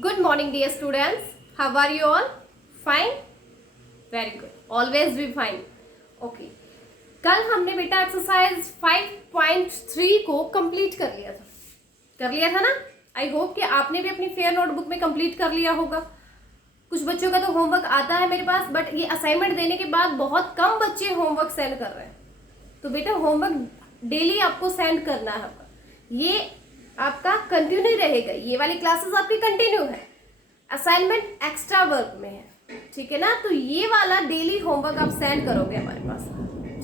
Good morning, dear students. How are you all? Fine? Very good. Always be fine. Okay. कल हमने बेटा exercise 5.3 को complete कर लिया था ना? आई होप कि आपने भी अपनी फेयर नोटबुक में कंप्लीट कर लिया होगा. कुछ बच्चों का तो होमवर्क आता है मेरे पास, बट ये असाइनमेंट देने के बाद बहुत कम बच्चे होमवर्क सेंड कर रहे हैं. तो बेटा होमवर्क डेली आपको सेंड करना है. ये आपका कंटिन्यू रहेगा. ये वाली क्लासेस आपकी कंटिन्यू है. असाइनमेंट एक्स्ट्रा वर्क में है, ठीक है ना? तो ये वाला डेली होमवर्क आप सेंड करोगे हमारे पास,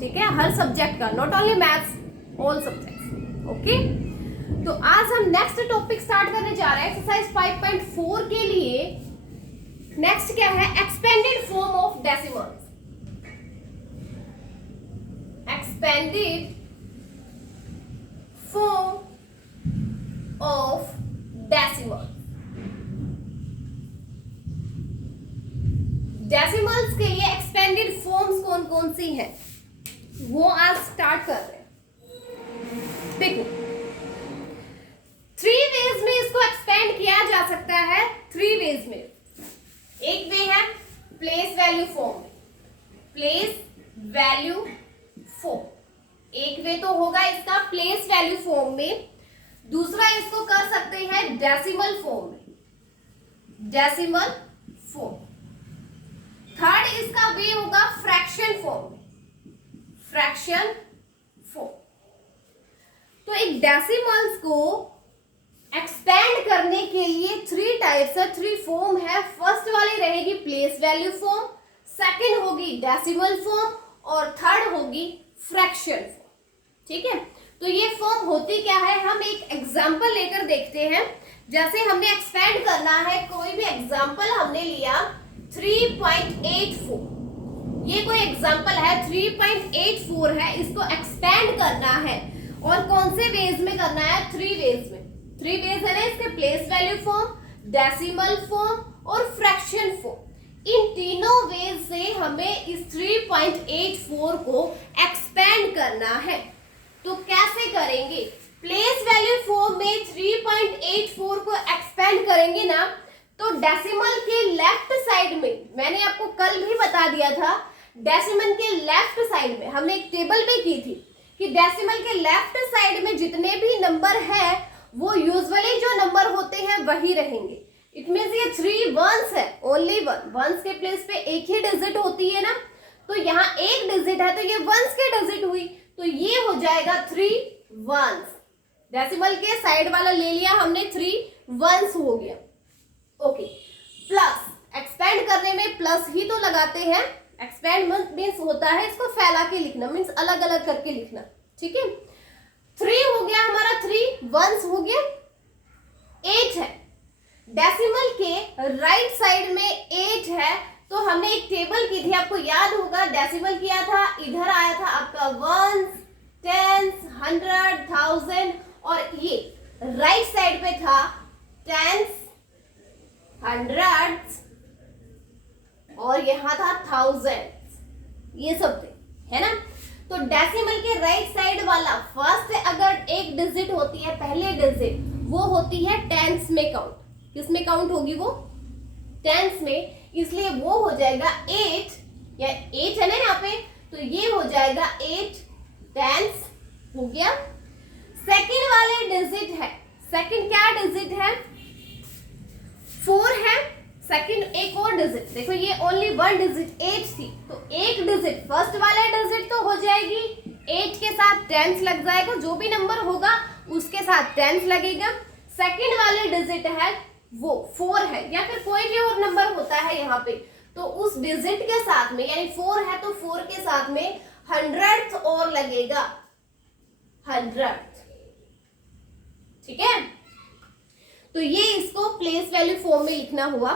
ठीक है? हर सब्जेक्ट का, not only maths, all subjects. Okay, तो आज हम नेक्स्ट टॉपिक स्टार्ट करने जा रहे हैं एक्सरसाइज 5.4 के लिए. नेक्स्ट क्या है? Expanded form of decimals. Expanded form of decimals. Decimals के लिए एक्सपेंडेड फॉर्म्स कौन कौन सी हैं वो आज स्टार्ट कर रहे हैं. देखो, 3 वेज में इसको एक्सपेंड किया जा सकता है. 3 वेज में. एक वे है प्लेस वैल्यू फॉर्म में. प्लेस वैल्यू फॉर्म एक वे तो होगा इसका प्लेस वैल्यू फॉर्म में. दूसरा इसको कर सकते हैं डेसिमल फॉर्म में. Decimal form. थर्ड इसका वे होगा फ्रैक्शन फॉर्म में. Fraction form. तो एक डेसिमल्स को एक्सपेंड करने के लिए 3 टाइप्स है, 3 फॉर्म है. फर्स्ट वाली रहेगी प्लेस वैल्यू फॉर्म, सेकंड होगी डेसिमल फॉर्म और थर्ड होगी फ्रैक्शन फॉर्म. ठीक है? तो ये फॉर्म होती क्या है, हम एक एग्जांपल लेकर देखते हैं. जैसे हमने एक्सपेंड करना है, कोई भी एग्जांपल हमने लिया 3.84. ये कोई एग्जांपल है 3.84 है, इसको एक्सपेंड करना है. और कौन से वेज में करना है? 3 वेज में. 3 वेज है ना इसके, place value form, decimal form और फ्रैक्शन फॉर्म. इन तीनों वेज से हमें इस 3.84 को एक्सपेंड करना है. तो कैसे करेंगे? प्लेस वैल्यू फॉर्म में 3.84 को एक्सपेंड करेंगे ना, तो डेसिमल के लेफ्ट साइड में, मैंने आपको कल भी बता दिया था, डेसिमल के लेफ्ट साइड में हमने एक टेबल भी की थी कि डेसिमल के लेफ्ट साइड में जितने भी नंबर है वो यूजुअली जो नंबर होते हैं वही रहेंगे. इट मींस ये 3 वंस है, ओनली वंस के प्लेस पे एक ही डिजिट होती है ना. तो यहाँ एक डिजिट है तो ये वंस के डिजिट हुई, तो ये हो जाएगा 3 वंस. डेसिमल के साइड वाला ले लिया हमने, 3 वंस हो गया. ओके. प्लस एक्सपेंड करने में प्लस ही तो लगाते हैं. एक्सपेंड मीन्स होता है इसको फैला के लिखना, मीन्स अलग अलग करके लिखना. ठीक है? 3 हो गया हमारा, 3 वंस हो गया. 8 है, डेसिमल के राइट साइड में 8 है. तो हमने एक टेबल की थी, आपको याद होगा, डेसिमल किया था, इधर आया था आपका वंस, टेंस, 100, 1000 और ये राइट साइड पे था टेंस, हंड्रेड्स और यहां था थाउजेंड्स. ये सब थे, है ना? तो डेसिमल के राइट साइड वाला फर्स्ट अगर एक डिजिट होती है, पहले डिजिट, वो होती है टेंस में काउंट. किस में काउंट होगी वो? टेंस में. इसलिए वो हो जाएगा 8, या 8 है ना यहाँ पे, तो ये हो जाएगा 8 टेंस हो गया. सेकंड वाले डिजिट है, सेकंड क्या डिजिट है? 4 है. सेकंड एक और डिजिट, देखो ये ओनली 1 डिजिट 8 थी, तो एक डिजिट फर्स्ट वाले डिजिट तो हो जाएगी, 8 के साथ टेंस लग जाएगा, जो भी नंबर होगा उसके साथ टेंस लगेगा. सेकंड वाले डिजिट है वो 4 है, या फिर कोई भी और नंबर होता है यहाँ पे, तो उस डिजिट के साथ में, यानी 4 है तो 4 के साथ में 100th और लगेगा, 100th. ठीक है? तो ये इसको प्लेस वैल्यू फॉर्म में लिखना हुआ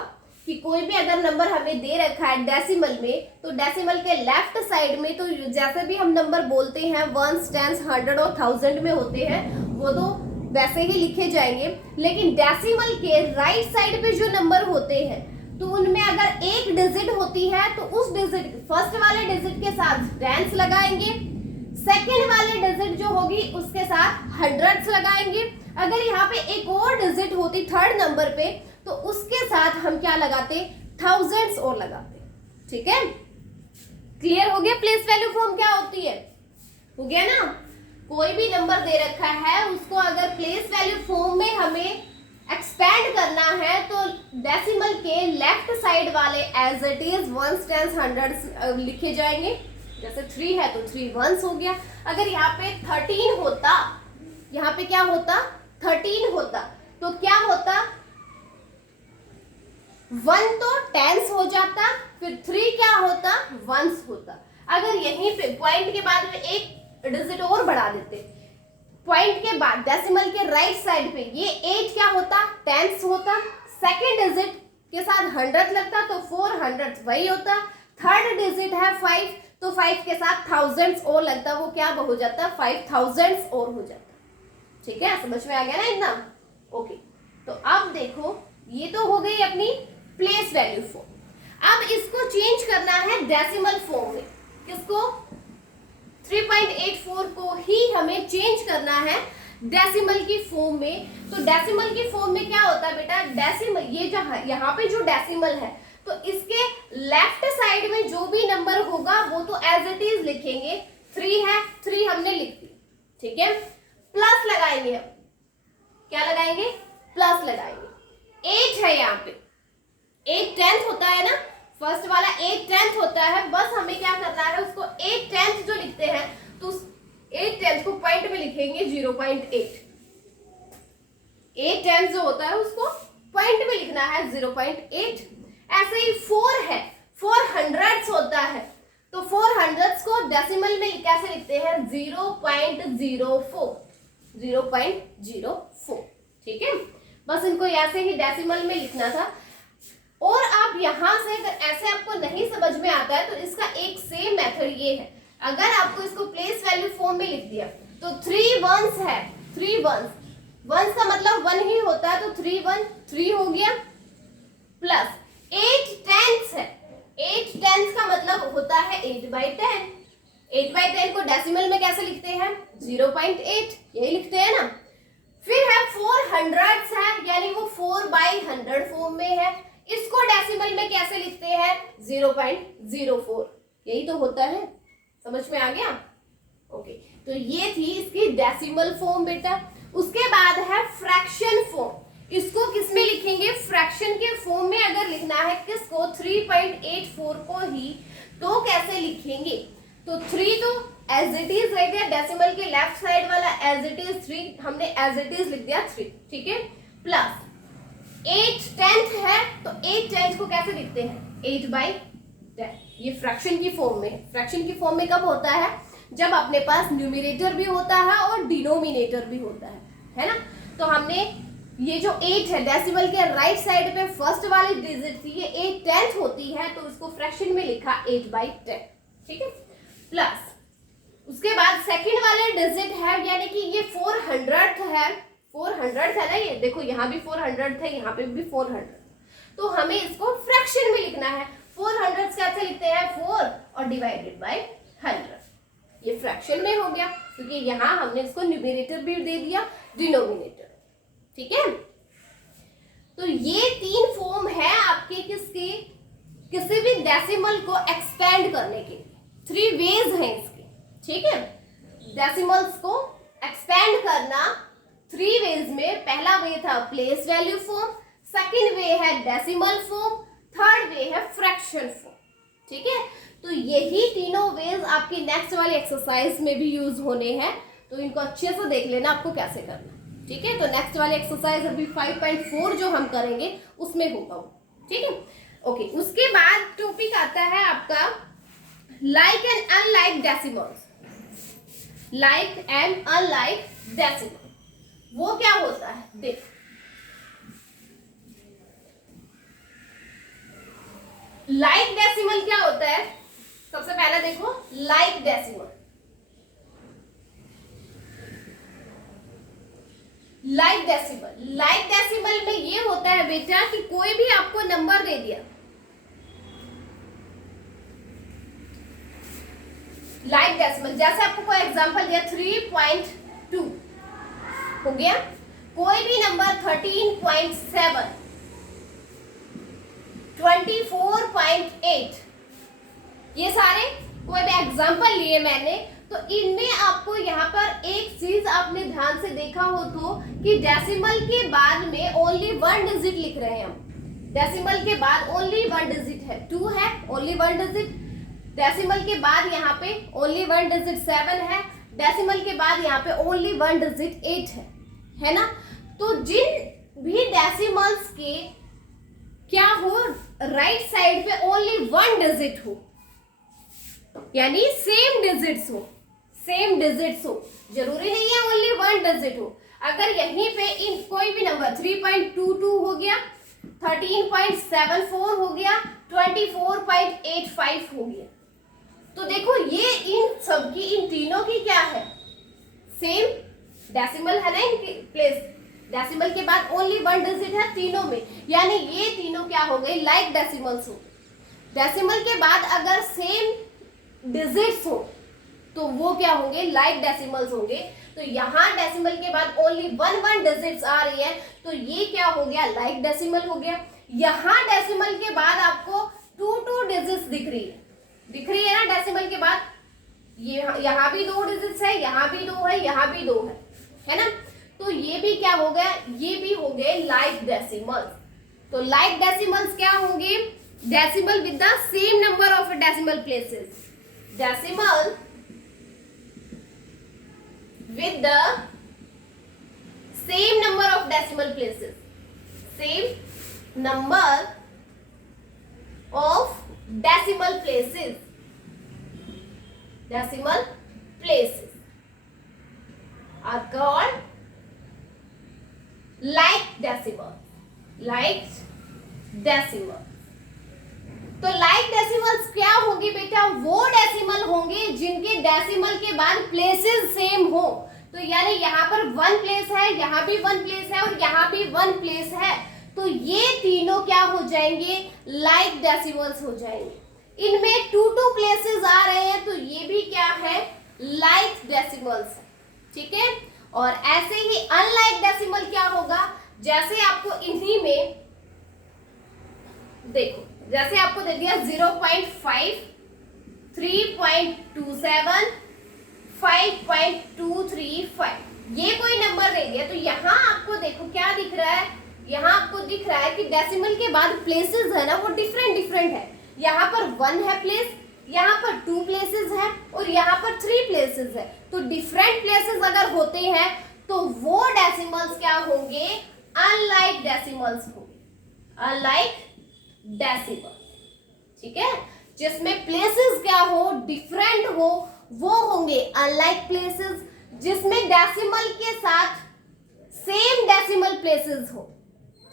कि कोई भी अगर नंबर हमें दे रखा है डेसिमल में, तो डेसिमल के लेफ्ट साइड में, तो जैसे भी हम नंबर बोलते हैं वंस, टेंस, 100 और 1000 में होते हैं, वो तो वैसे ही लिखे जाएंगे. लेकिन डेसिमल के राइट साइड पे जो नंबर होते हैं, तो उनमें अगर एक डिजिट होती है तो उस डिजिट, फर्स्ट वाले डिजिट के साथ टेंस लगाएंगे, सेकेंड वाले डिजिट जो होगी उसके साथ हंड्रेड्स लगाएंगे. अगर यहाँ पे एक और डिजिट होती थर्ड नंबर पे, तो उसके हम क्या लगाते, थाउजेंड्स और लगाते। ठीक है, क्लियर हो गया प्लेस वैल्यू फॉर्म क्या होती है, हो गया ना। कोई भी नंबर दे रखा है उसको अगर प्लेस वैल्यू फॉर्म में हमें एक्सपेंड करना है तो डेसिमल के लेफ्ट साइड वाले as it is ones tens hundreds लिखे जाएंगे। जैसे 3 है तो 3 वंस हो गया। अगर यहाँ पे 13 होता, यहाँ पे क्या होता, 13 होता तो क्या होता, 1 तो टेंस हो जाता, फिर 3 क्या होता, वंस होता। अगर यहीं पे पॉइंट के बाद में एक डिजिट और बढ़ा देते, पॉइंट के बाद डेसिमल के राइट साइड पे ये 8 क्या होता, टेंस होता, सेकेंड डिजिट के साथ 100 लगता तो 400 वही होता, थर्ड डिजिट है 5 तो 5 के साथ थाउजेंड्स और लगता, वो क्या हो जाता, 5000 और हो जाता। ठीक है, समझ में आ गया ना इतना। ओके, तो अब देखो ये तो हो गई अपनी प्लेस वैल्यू फॉर्म। अब इसको चेंज करना है डेसिमल फॉर्म में। किसको, 3.84 को ही हमें चेंज करना है डेसिमल की फॉर्म में। तो डेसिमल की फॉर्म में क्या होता है बेटा, डेसिमल ये जहां यहाँ पे जो डेसिमल है तो इसके लेफ्ट साइड में जो भी नंबर होगा वो तो एज इट इज लिखेंगे। 3 है, 3 हमने लिख दी। ठीक है, प्लस लगाएंगे, हम क्या लगाएंगे, प्लस लगाएंगे। 8 है, यहाँ पे 8 टेंथ होता है ना, फर्स्ट वाला 8 टेंथ होता है। बस हमें क्या करना है, उसको 8 टेंथ जो लिखते हैं तो 8 टेंथ को पॉइंट में लिखेंगे 0.8। 8 टेंथ जो होता है उसको पॉइंट में लिखना है 0.8। ऐसे ही 4 है, 400 होता है तो 400 को डेसिमल में कैसे लिखते हैं, 0.04, 0.04। ठीक है, बस इनको ऐसे ही डेसिमल में लिखना था। और आप यहां से अगर ऐसे आपको नहीं समझ में आता है तो इसका एक सेम मेथड ये है। अगर आपको इसको प्लेस वैल्यू फॉर्म में लिख दिया तो 3 वंस है, 3 वंस, वंस का मतलब 1 ही होता है तो 3 1 3 हो गया, प्लस 8 टेंथ्स है, 8 टेंथ का मतलब होता है 8/10। 8/10 को डेसिमल में कैसे लिखते हैं, 0.8, यही लिखते हैं ना। फिर है 400 है, यानी वो 4/100 फॉर्म में है, इसको डेसिमल में कैसे लिखते हैं, 0.04, यही तो होता है। समझ में आ गया। ओके, तो ये थी इसकी डेसिमल फॉर्म बेटा। उसके बाद है फ्रैक्शन फॉर्म। इसको किस में लिखेंगे, फ्रैक्शन के फॉर्म में अगर लिखना है किसको, 3.84 को ही, तो कैसे लिखेंगे, तो 3 तो एज इट इज रह गया, डेसिमल के लेफ्ट साइड वाला एज इट इज 3 हमने एज इट इज लिख दिया 3। ठीक है, प्लस 8 टेंथ है तो 8 टेंथ को कैसे लिखते हैं, 8/10। ये फ्रैक्शन की फॉर्म में, फ्रैक्शन की फॉर्म में कब होता है, जब अपने पास न्यूमरेटर भी होता है और डिनोमिनेटर भी होता है ना। तो हमने ये जो 8 है डेसिमल के राइट साइड पे फर्स्ट वाली डिजिट थी, ये 8 टेंथ होती है तो इसको फ्रैक्शन में लिखा 8/10। ठीक है, प्लस उसके बाद सेकंड वाले डिजिट है, यानी कि ये 400 है, 400 है ना, ये देखो यहाँ भी 400 थे, यहाँ पे भी 400, तो हमें इसको फ्रैक्शन में लिखना है। 400 कैसे लिखते हैं, 4 और डिवाइडेड बाय 100, ये फ्रैक्शन में हो गया क्योंकि यहाँ हमने इसको न्यूमरेटर भी दे दिया, डिनोमिनेटर। ठीक है, तो ये 3 फॉर्म है आपके किसके, किसी भी डेसिमल को एक्सपेंड करने के 3 वेज हैं इसके। ठीक है, डेसिमल्स को एक्सपेंड करना 3 वेज में। पहला वे था प्लेस वैल्यू फॉर्म, सेकंड वे है डेसिमल फॉर्म, थर्ड वे है फ्रैक्शन फॉर्म। ठीक है, तो यही तीनों वेज आपकी नेक्स्ट वाली एक्सरसाइज में भी यूज होने हैं, तो इनको अच्छे से देख लेना आपको कैसे करना। ठीक है, तो नेक्स्ट वाली एक्सरसाइज अभी 5.4 जो हम करेंगे उसमें होगा वो। ठीक है, ओके, उसके बाद टॉपिक आता है आपका like and unlike decimals. Like and unlike decimal वो क्या होता है, देख, लाइक डेसिमल क्या होता है, सबसे पहले देखो लाइक डेसिमल। लाइक डेसिमल में ये होता है बेटा कि कोई भी आपको नंबर दे दिया, लाइक डेसिमल, जैसे आपको कोई एग्जांपल दिया 3.2 हो गया, कोई भी नंबर 13.7, 24.8। ये सारे कोई भी एग्जांपल लिए मैंने, तो इनमें आपको यहाँ पर एक चीज आपने ध्यान से देखा हो तो कि डेसिमल के बाद में ओनली 1 डिजिट लिख रहे हैं हम। डेसिमल के बाद ओनली 1 डिजिट है, 2 है ओनली 1 डिजिट। डेसिमल के बाद यहाँ पे ओनली 1 डिजिट 7 है। डेसिमल के बाद यहाँ पे ओनली 1 डिजिट 8 है ना। तो जिन भी डेसिमल्स के क्या हो, राइट साइड पे ओनली 1 डिजिट हो, यानी सेम डिजिट्स हो, जरूरी नहीं है ओनली 1 डिजिट हो। अगर यहीं पे इन कोई भी नंबर 3.22 हो गया, 13.74 हो गया, 24.85 हो गया, तो देखो ये इन सबकी, इन तीनों की क्या है, सेम डेसिमल है ना इनकी प्लेस। डेसिमल के बाद ओनली 1 डिजिट है तीनों में, यानी ये तीनों क्या हो गए, लाइक डेसिमल्स हो। डेसिमल के बाद अगर सेम डिजिट्स हो तो वो क्या होंगे, लाइक डेसिमल्स होंगे। तो यहाँ डेसिमल के बाद ओनली 1 डिजिट्स आ रही है, तो ये क्या हो गया, लाइक डेसिमल हो गया। यहाँ डेसिमल के बाद आपको 2 डिजिट्स दिख रही है ना डेसिमल के बाद। ये यहाँ भी 2 डिजिट्स है, यहाँ भी 2 है, यहाँ भी 2 है ना। तो ये भी क्या हो गया, ये भी हो गए लाइक डेसिमल्स। तो लाइक डेसिमल्स क्या होंगे, decimal with the same number of decimal places. Decimal with the same number of decimal places, same number of decimal places are called like decimal, तो लाइक डेसिमल्स क्या होगी बेटा, वो decimal होंगे जिनके डेसिमल के बाद प्लेसेस सेम हो। तो यानी यहाँ पर 1 प्लेस है, यहाँ भी 1 प्लेस है और यहाँ भी 1 प्लेस है, तो ये तीनों क्या हो जाएंगे, लाइक डेसिमल्स हो जाएंगे। इनमें 2 प्लेसेस आ रहे हैं, तो ये भी क्या है, लाइक डेसिमल्स है, ठीक है। और ऐसे ही अनलाइक डेसिमल क्या होगा, जैसे आपको इन्हीं में देखो, जैसे आपको दे दिया 0.5, 3.27, 5.235, ये कोई नंबर दे दिया, तो यहाँ आपको देखो क्या दिख रहा है, यहाँ आपको दिख रहा है कि डेसिमल के बाद प्लेसेस है ना वो डिफरेंट है। यहाँ पर 1 है प्लेस, यहाँ पर 2 प्लेसेस है और यहाँ पर 3 प्लेसेस है। तो डिफरेंट प्लेसेस अगर होते हैं तो वो डेसिमल्स क्या होंगे, अनलाइक डेसिमल्स होंगे, अनलाइक डेसिमल, ठीक है। जिसमें प्लेसेस क्या हो, डिफरेंट हो, वो होंगे अनलाइक प्लेसेस। जिसमें डेसिमल के साथ सेम डेसिमल प्लेसेस हो,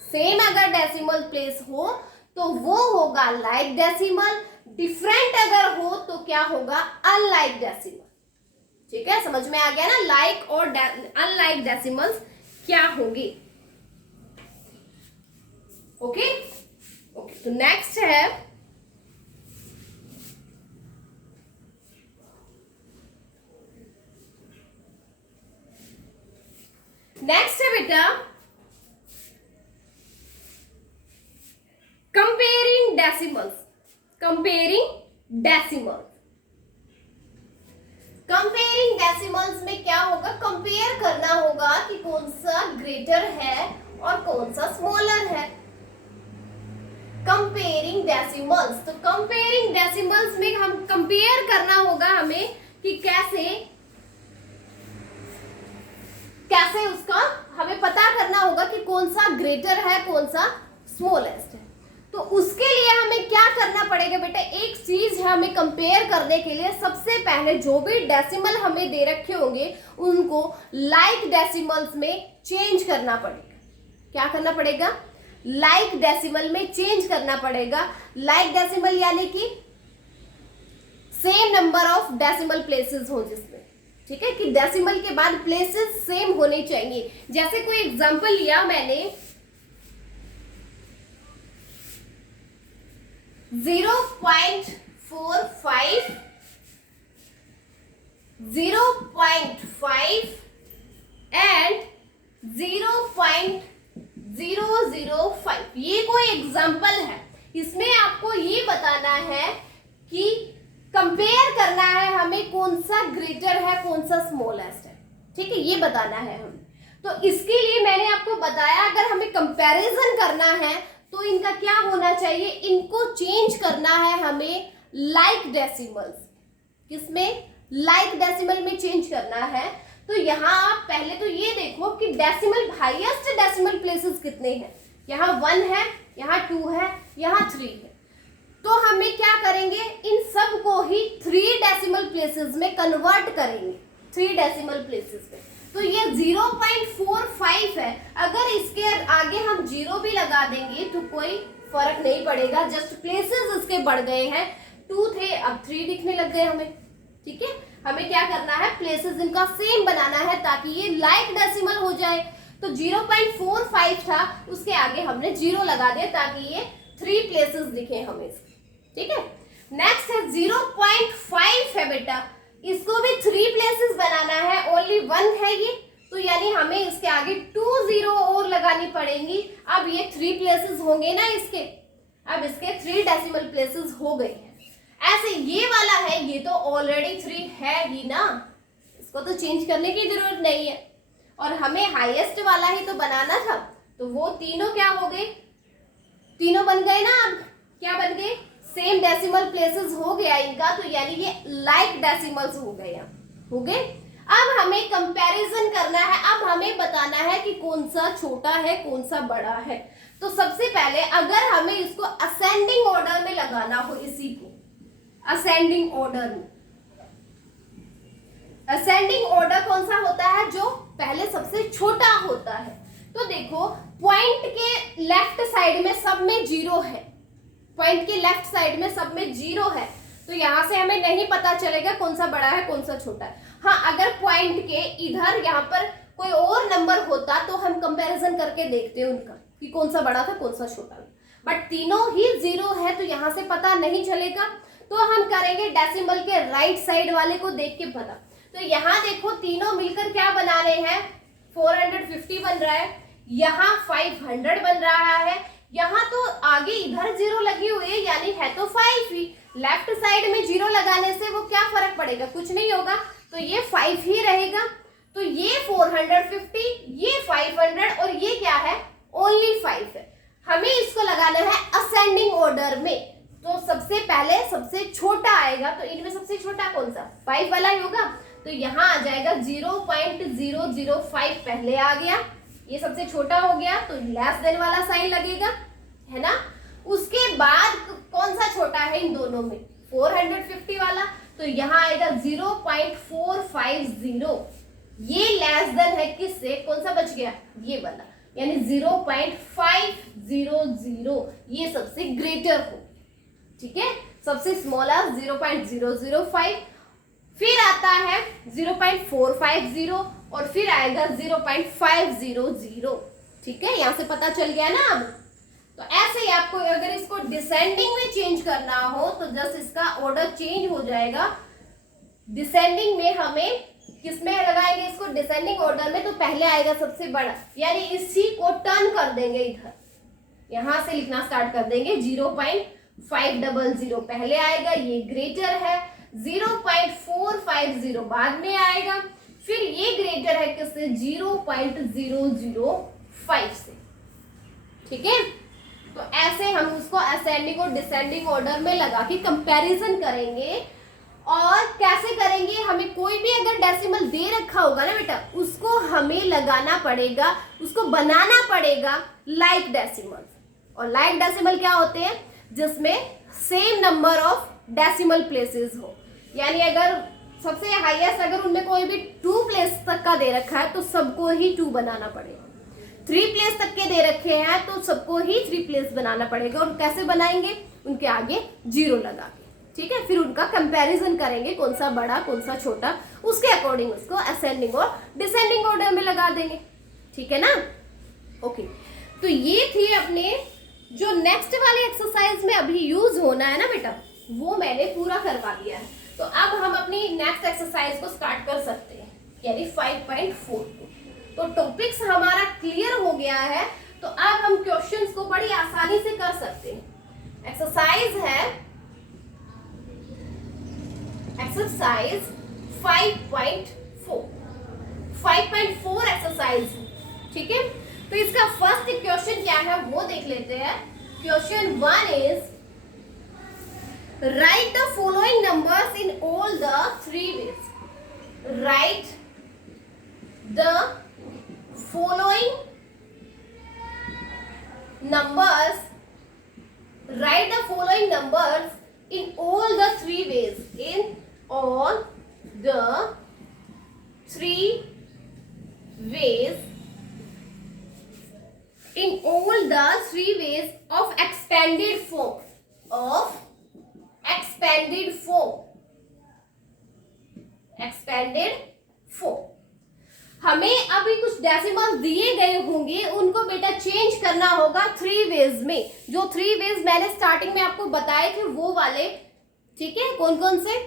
सेम अगर डेसिमल प्लेस हो तो वो होगा लाइक डेसिमल। डिफरेंट अगर हो तो क्या होगा, अनलाइक डेसिमल, ठीक है। समझ में आ गया ना, लाइक और अनलाइक डेसिमल्स क्या होंगे, ओके। तो नेक्स्ट है बेटा कंपेयरिंग डेसिमल्स। कंपेयरिंग डेसिमल्स में क्या होगा, कंपेयर करना होगा कि कौन सा ग्रेटर है और कौन सा स्मॉलर है। कंपेयरिंग डेसिमल्स, तो कंपेयरिंग डेसिमल्स में हम कंपेयर करना होगा हमें कि कैसे उसका हमें पता करना होगा कि कौन सा ग्रेटर है कौन सा स्मॉलेस्ट है। तो उसके लिए हमें क्या करना पड़ेगा बेटा, एक चीज है हमें कंपेयर करने के लिए, सबसे पहले जो भी डेसिमल हमें दे रखे होंगे उनको लाइक डेसिमल्स में चेंज करना पड़ेगा। क्या करना पड़ेगा, लाइक डेसिमल में चेंज करना पड़ेगा। लाइक डेसिमल यानी कि same number of decimal places हो जिसमें, ठीक है, कि डेसिमल के बाद प्लेसेस सेम होने चाहिए। जैसे कोई एग्जांपल लिया मैंने 0.45, 0.5 एंड 0.005, ये कोई एग्जाम्पल है। इसमें आपको ये बताना है कि कंपेयर करना है हमें कौन सा ग्रेटर है कौन सा स्मॉलेस्ट है, ठीक है, ये बताना है हमें। तो इसके लिए मैंने आपको बताया अगर हमें कंपैरिजन करना है तो इनका क्या होना चाहिए, इनको चेंज करना है हमें लाइक डेसिमल्स, किसमें, लाइक डेसिमल में चेंज करना है। तो यहाँ आप पहले तो ये देखो कि डेसिमल हाईएस्ट डेसिमल प्लेसेस कितने हैं, यहाँ 1 है, यहाँ 2 है, यहाँ 3 है। तो हमें क्या करेंगे, इन सब को ही 3 डेसिमल प्लेसेस में कन्वर्ट करेंगे, 3 डेसिमल प्लेसेस में। तो ये 0.45 है, अगर इसके आगे हम 0 भी लगा देंगे तो कोई फर्क नहीं पड़ेगा, जस्ट प्लेसेस इसके बढ़ गए हैं, 2 थे अब 3 दिखने लग गए हमें, ठीक है। हमें क्या करना है, प्लेसेस इनका सेम बनाना है ताकि ये लाइक डेसिमल हो जाए। तो 0.45 था, उसके आगे हमने 0 लगा दिया ताकि ये 3 प्लेसेस दिखे हमें, ठीक है। नेक्स्ट है 0.5 है बेटा, इसको भी 3 प्लेसेस बनाना है, ओनली 1 है ये, तो यानी हमें इसके आगे 2 0 और लगानी पड़ेंगी। अब ये 3 प्लेसेस होंगे ना इसके, अब इसके 3 डेसिमल प्लेसेस हो गए हैं। ऐसे ये वाला है, ये तो ऑलरेडी 3 है ही ना, इसको तो चेंज करने की जरूरत नहीं है, और हमें हाईएस्ट वाला ही तो बनाना था। तो वो तीनों क्या हो गए, तीनों बन गए ना, अब क्या बन गए, सेम डेसिमल प्लेसेस हो गया इनका, तो यानी ये लाइक डेसिमल्स हो गए, हो गए। अब हमें कंपैरिजन करना है, अब हमें बताना है कि कौन सा छोटा है कौन सा बड़ा है। तो सबसे पहले अगर हमें इसको असेंडिंग ऑर्डर में लगाना हो, इसी को असेंडिंग ऑर्डर में, असेंडिंग ऑर्डर कौन सा होता है, जो पहले सबसे छोटा होता है। तो देखो पॉइंट के लेफ्ट साइड में सब में 0 है, पॉइंट के लेफ्ट साइड में सब में 0 है, तो यहां से हमें नहीं पता चलेगा कौन सा बड़ा है कौन सा छोटा है। हाँ, अगर पॉइंट के इधर यहाँ पर कोई और नंबर होता तो हम कंपैरिजन करके देखते हैं उनका कि कौन सा बड़ा था कौन सा छोटा था, बट तीनों ही 0 है तो यहाँ से पता नहीं चलेगा। तो हम करेंगे डेसिमल के राइट साइड वाले को देख के पता। तो यहाँ देखो तीनों मिलकर क्या बना रहे हैं, 450 बन रहा है, यहाँ 500 बन रहा है, यहाँ तो आगे इधर 0 लगी हुई है, यानी है तो 5 ही। लेफ्ट साइड में 0 लगाने से वो क्या फर्क पड़ेगा, कुछ नहीं होगा, तो ये 5 ही रहेगा। तो ये 450, ये 500 और ये क्या है, ओनली 5 है। हमें इसको लगाना है असेंडिंग ऑर्डर में। तो सबसे पहले सबसे छोटा आएगा, तो इनमें सबसे छोटा कौन सा, 5 वाला ही होगा। तो यहाँ आ जाएगा 0.005 पहले आ गया, ये सबसे छोटा हो गया, तो लेस देन वाला साइन लगेगा, है ना। उसके बाद कौन सा छोटा है इन दोनों में, 450 वाला, तो यहाँ आएगा 0.450, ये लेस देन है किससे, कौन सा बच गया, ये वाला, यानी 0.500, ये सबसे ग्रेटर हो, ठीक है। सबसे स्मॉलर 0.005, फिर आता है 0.450 और फिर आएगा 0.500, ठीक है। यहां से पता चल गया ना। अब तो ऐसे ही आपको अगर इसको डिसेंडिंग में चेंज करना हो तो जस्ट इसका ऑर्डर चेंज हो जाएगा। डिसेंडिंग में हमें किसमें लगाएंगे इसको, डिसेंडिंग ऑर्डर में, तो पहले आएगा सबसे बड़ा, यानी इसी को टर्न कर देंगे इधर, यहां से लिखना स्टार्ट कर देंगे। 0.500 पहले आएगा, ये ग्रेटर है, 0.450 बाद में आएगा, फिर ये ग्रेटर है किससे, 0.005 से, ठीक है। तो ऐसे हम उसको असेंडिंग और डिसेंडिंग ऑर्डर में लगा के कंपैरिजन करेंगे। और कैसे करेंगे, हमें कोई भी अगर डेसिमल दे रखा होगा ना बेटा, उसको हमें लगाना पड़ेगा, उसको बनाना पड़ेगा लाइक डेसिमल। और लाइक डेसिमल क्या होते हैं, जिसमें same number of decimal places हो, यानी अगर सबसे हाईएस्ट अगर उनमें कोई भी 2 प्लेस तक का दे रखा है तो सबको ही 2 बनाना पड़ेगा। 3 प्लेस तक के दे रखे हैं तो सबको ही 3 प्लेस बनाना पड़ेगा। और कैसे बनाएंगे, उनके आगे 0 लगा के, ठीक है। फिर उनका कंपैरिजन करेंगे कौन सा बड़ा कौन सा छोटा, उसके अकॉर्डिंग उसको असेंडिंग और डिसेंडिंग ऑर्डर में लगा देंगे, ठीक है ना। ओके, तो ये थी अपने जो नेक्स्ट वाले एक्सरसाइज में अभी यूज होना है ना बेटा, वो मैंने पूरा करवा दिया है। तो अब हम अपनी नेक्स्ट एक्सरसाइज को स्टार्ट कर सकते हैं, यानी 5.4। तो टॉपिक्स हमारा क्लियर हो गया है, तो अब हम क्वेश्चंस को बड़ी आसानी से कर सकते हैं। एक्सरसाइज है एक्सरसाइज 5.4 एक्सरसाइज, ठीक है। तो इसका फर्स्ट क्वेश्चन क्या है वो देख लेते हैं। Question 1 is right the following numbers in all the 3 ways। Right the following numbers write the following numbers in all the 3 ways, in all the 3 ways, in all the 3 ways of expanded form, of expanded form, expanded form। हमें अभी कुछ decimal दिए गए होंगे, उनको बेटा change करना होगा 3 वेज में। जो 3 वेज मैंने स्टार्टिंग में आपको बताए थे वो वाले, ठीक है। कौन कौन से?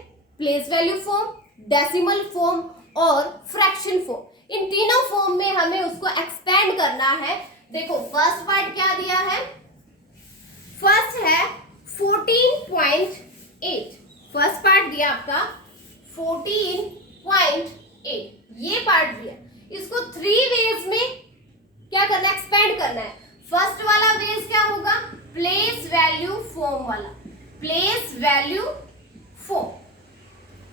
Place value form, decimal form और फ्रैक्शन फॉर्म। इन तीनों फॉर्म में हमें उसको एक्सपेंड करना है। देखो फर्स्ट पार्ट क्या दिया है, फर्स्ट है 14.8। फर्स्ट पार्ट दिया आपका 14.8, ये पार्ट दिया। इसको 3 वेज में क्या करना है, एक्सपेंड करना है। फर्स्ट वाला वेज क्या होगा, प्लेस वैल्यू फॉर्म वाला, प्लेस वैल्यू फॉर्म।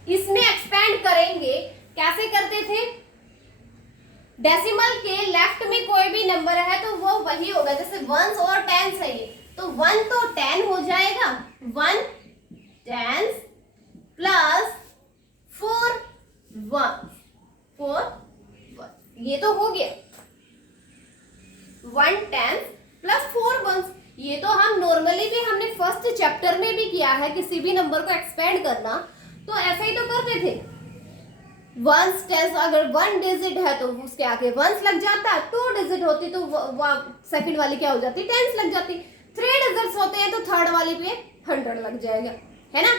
इसमें एक्सपेंड करेंगे, कैसे करते थे, डेसिमल के लेफ्ट में कोई भी नंबर है तो वो वही होगा, जैसे 1s और 10s है ये, तो 1 तो 10 हो जाएगा, 1 10s प्लस 4 1, ये तो हो गया 1 10 प्लस 4 1। ये तो हम नॉर्मली भी हमने फर्स्ट चैप्टर में भी किया है, किसी भी नंबर को एक्सपेंड करना तो ऐसे ही तो करते थे। 1s 10s, अगर 1 डिजिट है तो उसके आगे 1s लग जाता, 2 डिजिट होती तो सेकंड वाली क्या हो जाती, 10s लग जाती, 3 डिजिट्स होते हैं तो थर्ड वाली पे 100 लग जाएगा, है ना।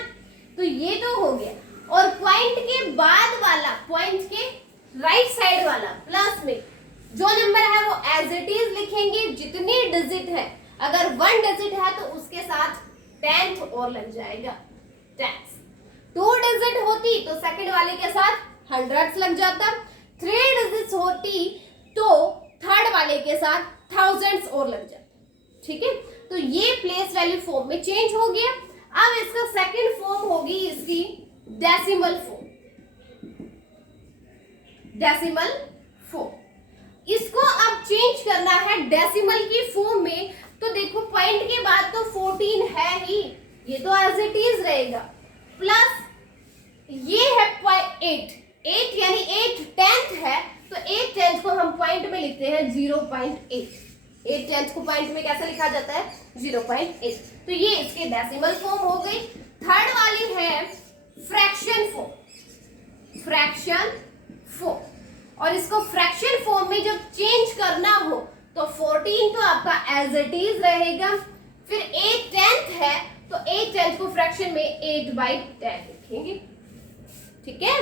तो ये तो हो गया। और पॉइंट के बाद वाला, पॉइंट के राइट साइड वाला प्लस में जो नंबर है वो एज इट इज लिखेंगे, जितनी डिजिट है। अगर 1 डिजिट है तो उसके साथ 10th और लग जाएगा, 10th। 2 डिजिट होती तो सेकंड वाले के साथ 100s लग जाता, 3 डिजिट्स होती तो थर्ड वाले के साथ 1000s और लग जाता, ठीक है। तो ये प्लेस वैल्यू फॉर्म में चेंज हो गया। अब इसका सेकंड फॉर्म होगी इसकी डेसिमल फॉर्म, डेसिमल फॉर्म। इसको अब चेंज करना है डेसिमल की फॉर्म में। तो देखो पॉइंट के बाद तो 14 है ही, ये तो एज इट इज रहेगा, प्लस ये है 8 यानी 8 10th है, तो 8 10th को हम पॉइंट में लिखते हैं 0.8। 8 10th को पॉइंट में कैसे लिखा जाता है, 0.8। तो ये इसके डेसिमल फॉर्म हो गई। थर्ड वाली है फ्रैक्शन फॉर्म, फ्रैक्शन फॉर्म। और इसको फ्रैक्शन फॉर्म में जब चेंज करना हो तो 14 तो आपका एज इट इज रहेगा, फिर 8 10th है तो 8 10th को फ्रैक्शन में 8/10 लिखेंगे, ठीक है।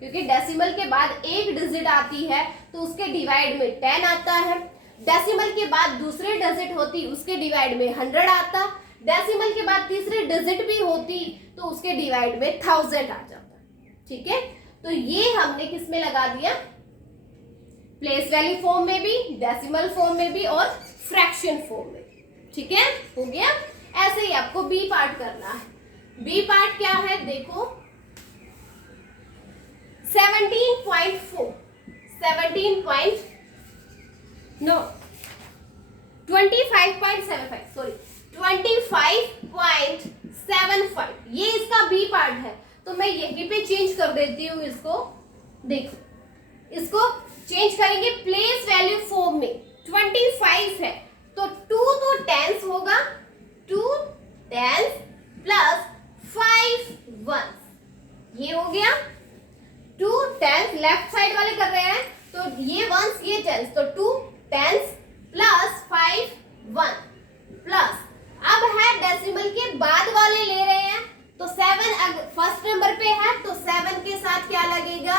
क्योंकि डेसिमल के बाद एक डिजिट आती है तो उसके डिवाइड में 10 आता है, डेसिमल के बाद दूसरे डिजिट होती उसके डिवाइड में 100 आता, डेसिमल के बाद तीसरी डिजिट भी होती तो उसके डिवाइड में 1000 आ जाता, ठीक है। तो ये हमने किस में लगा दिया, प्लेस वैल्यू फॉर्म में भी, डेसिमल फॉर्म में भी और फ्रैक्शन फॉर्म में, ठीक है, हो गया। ऐसे ही आपको बी पार्ट करना है। बी पार्ट क्या है, देखो 17.4 25.75 सॉरी 25.75, ये इसका बी पार्ट है। तो मैं यहीं पे चेंज कर देती हूँ इसको, देखो इसको चेंज करेंगे प्लेस वैल्यू फॉर्म में। 25 है तो 2 तो 10s होगा, 2 10s प्लस 5 1s, ये हो गया 2 10s। लेफ्ट साइड वाले कर रहे हैं तो ये 1s ये 10s, तो 2 10s प्लस 5 1 प्लस, अब है डेसिमल के बाद वाले ले रहे हैं तो 7 फर्स्ट नंबर पे है तो 7 के साथ क्या लगेगा,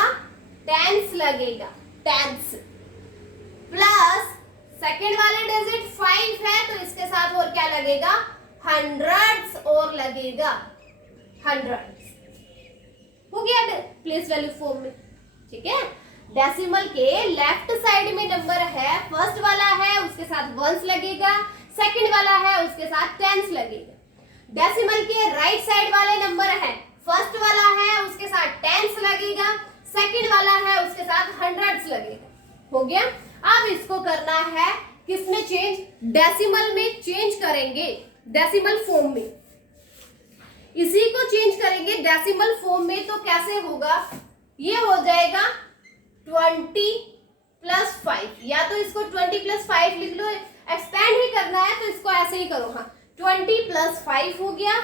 10s लगेगा, 10s प्लस सेकंड वाले डिजिट 5 है तो इसके साथ और क्या लगेगा, हंड्रेड्स और लगेगा, हंड्रेड्स हो गया प्लेस वैल्यू फॉर्म में। ठीक है, डेसिमल के लेफ्ट साइड में नंबर है, फर्स्ट वाला है उसके साथ वंस लगेगा, सेकंड वाला है उसके साथ टेंस लगेगा। डेसिमल के राइट साइड वाले नंबर है, फर्स्ट वाला है उसके साथ टेंस लगेगा, सेकंड वाला है उसके साथ हंड्रेड्स लगेगा। हो गया। अब इसको करना है किसमें चेंज, डेसिमल में चेंज करेंगे, डेसिमल फॉर्म में। इसी को चेंज करेंगे डेसिमल फॉर्म में। तो कैसे होगा, ये हो जाएगा 20 + 5, या तो इसको 20 + 5 लिख लो, एक्सपेंड ही करना है तो इसको ऐसे ही करो। हाँ, 20 + 5 हो गया,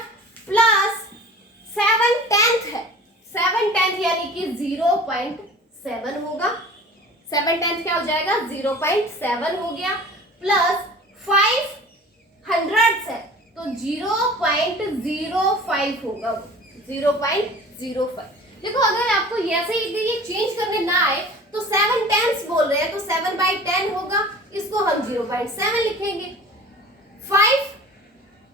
प्लस 7/10 है, 7/10 यानी कि 0.7 होगा। 7/10 क्या हो जाएगा, 0.7 हो गया, प्लस 5 हंड्रेड्स है तो 0.05 होगा, 0.05। देखो अगर आपको ऐसे ही ये चेंज करने ना आए तो 7/10 बोल रहे हैं तो 7/10 होगा, इसको हम 0.7 लिखेंगे। 5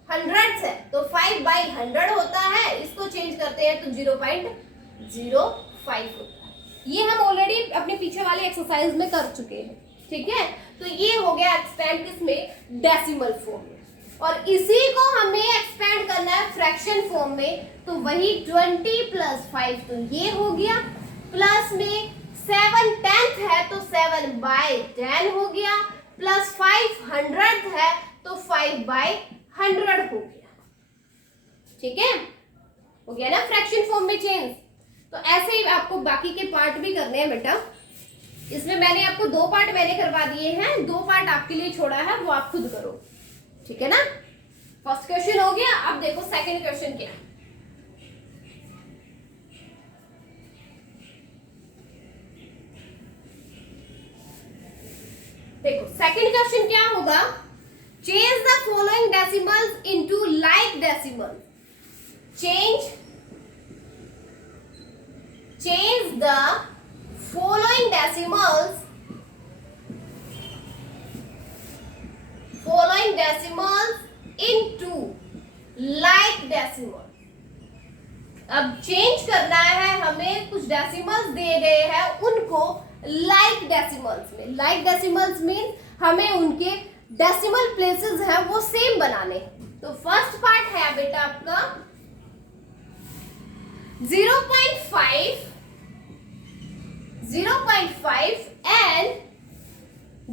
हंड्रेड्स है तो 5/100 होता है, इसको चेंज करते हैं तो 0.05 होता है। ये हम ऑलरेडी अपने पीछे वाले एक्सरसाइज में कर चुके हैं। ठीक है, तो ये हो गया एक्सपेंड किसमें, डेसिमल फॉर्म में। और इसी को हमें एक्सपेंड करना है फ्रैक्शन फॉर्म में, तो वही 20 + 5 तो ये हो गया, प्लस में 7/10 है तो 7/10 हो गया, प्लस 5 हंड्रेड है तो 5/100 हो गया। ठीक है, हो गया ना फ्रैक्शन फॉर्म में चेंज। तो ऐसे ही आपको बाकी के पार्ट भी करने हैं बेटा। इसमें मैंने आपको 2 पार्ट मैंने करवा दिए हैं, 2 पार्ट आपके लिए छोड़ा है, वो आप खुद करो। ठीक है ना, फर्स्ट क्वेश्चन हो गया। अब देखो सेकंड क्वेश्चन क्या है। देखो सेकंड क्वेश्चन क्या होगा, change the following decimals into like decimal. Change the following decimals into like decimal। अब चेंज करना है हमें, कुछ डेसिमल्स दिए गए हैं उनको लाइक डेसिमल्स में। लाइक डेसिमल्स मीन हमें उनके डेसिमल प्लेसेस हैं वो सेम बनाने हैं। तो फर्स्ट पार्ट है बेटा आपका 0.5 एंड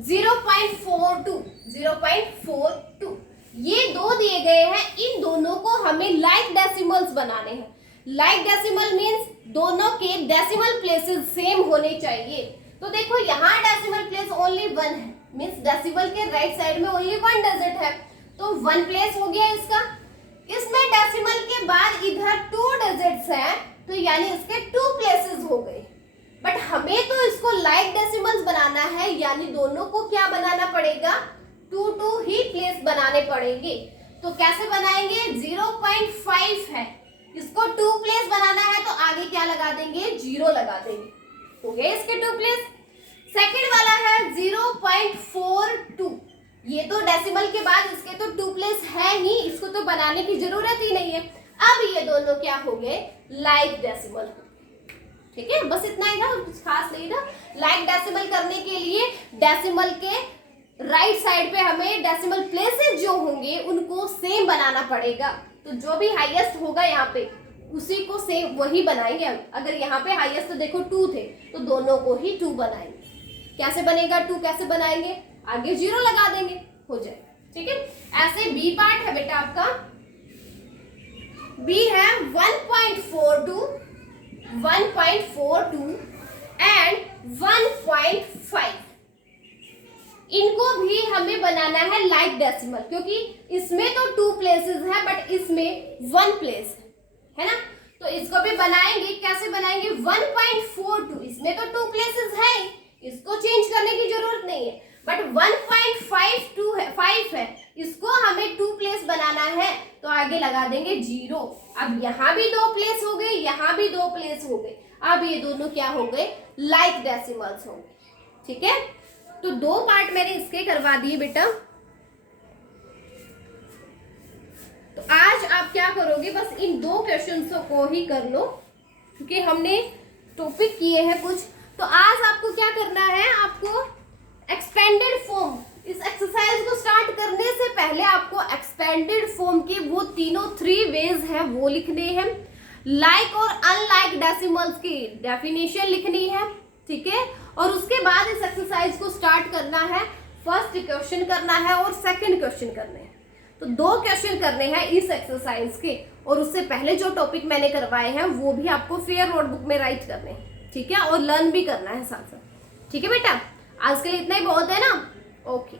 0.42। ये दो दिए गए हैं, इन दोनों को हमें लाइक डेसिमल्स बनाने हैं। लाइक डेसिमल मींस दोनों के डेसिमल प्लेसेस सेम होने चाहिए। तो देखो यहाँ डेसिमल प्लेस ओनली 1 है, मींस डेसिमल के राइट साइड में ओनली 1 डिजिट है, तो 1 प्लेस हो गया इसका। इसमें डेसिमल के बाद इधर 2 डिजिट्स हैं, तो यानी इसके 2 प्लेसेस हो गए। बट हमें तो इसको लाइक डेसिमल्स बनाना है, यानी दोनों को क्या बनाना पड़ेगा, 2 ही प्लेस बनाने पड़ेंगे। तो कैसे बनाएंगे, 0.5 है, इसको 2 प्लेस बनाना है तो आगे क्या लगा देंगे, 0 लगा देंगे, हो गए इसके 2 प्लेस। सेकंड वाला है 0.42, ये तो डेसिमल के बाद इसके तो 2 प्लेस है ही, इसको तो बनाने की जरूरत ही नहीं है। अब ये दोनों क्या हो गए, लाइक डेसिमल। ठीक है, बस इतना ही था, कुछ खास नहीं था। लाइक डेसिमल करने के लिए डेसिमल के राइट साइड पे हमें डेसिमल प्लेसेस जो होंगे उनको सेम बनाना पड़ेगा। तो जो भी हाईएस्ट होगा यहाँ पे उसी को सेम वही बनाएंगे हम। अगर यहाँ पे हाईएस्ट तो देखो 2 थे तो दोनों को ही 2 बनाएंगे। कैसे बनेगा 2, कैसे बनाएंगे, आगे 0 लगा देंगे, हो जाए। ठीक है, ऐसे बी पार्ट है बेटा आपका, बी है 1.42 एंड 1.5। इनको भी हमें बनाना है लाइक डेसिमल, क्योंकि इसमें तो 2 प्लेसेस है बट इसमें 1 प्लेस है ना। तो इसको भी बनाएंगे, कैसे बनाएंगे, 1.42, इसमें तो 2 प्लेसेस है, इसको चेंज करने की जरूरत नहीं है। बट 1.5 है, इसको हमें 2 प्लेस बनाना है तो आगे लगा देंगे 0। अब यहाँ भी 2 प्लेस हो गए, यहाँ भी 2 प्लेस हो गए। अब ये दोनों क्या हो गए, लाइक डेसिमल्स हो गए। ठीक है, तो 2 पार्ट मैंने इसके करवा दिए बेटा। क्या करोगे, बस इन 2 क्वेश्चंस को ही कर लो क्योंकि हमने टॉपिक किए हैं कुछ। तो आज आपको क्या करना है, आपको एक्सपेंडेड फॉर्म, इस एक्सरसाइज को स्टार्ट करने से पहले आपको एक्सपेंडेड फॉर्म के वो तीनों 3 वेज है वो लिखने हैं। लाइक और अनलाइक डेसिमल्स की डेफिनेशन लिखनी है, ठीक है। और उसके बाद इस एक्सरसाइज को स्टार्ट करना है, फर्स्ट क्वेश्चन करना है और सेकंड क्वेश्चन करने हैं। तो 2 क्वेश्चन करने हैं इस एक्सरसाइज के, और उससे पहले जो टॉपिक मैंने करवाए हैं वो भी आपको फेयर नोटबुक में राइट करने हैं, ठीक है, और लर्न भी करना है साथ साथ, ठीक है बेटा। आज के लिए इतना ही बहुत है ना, ओके।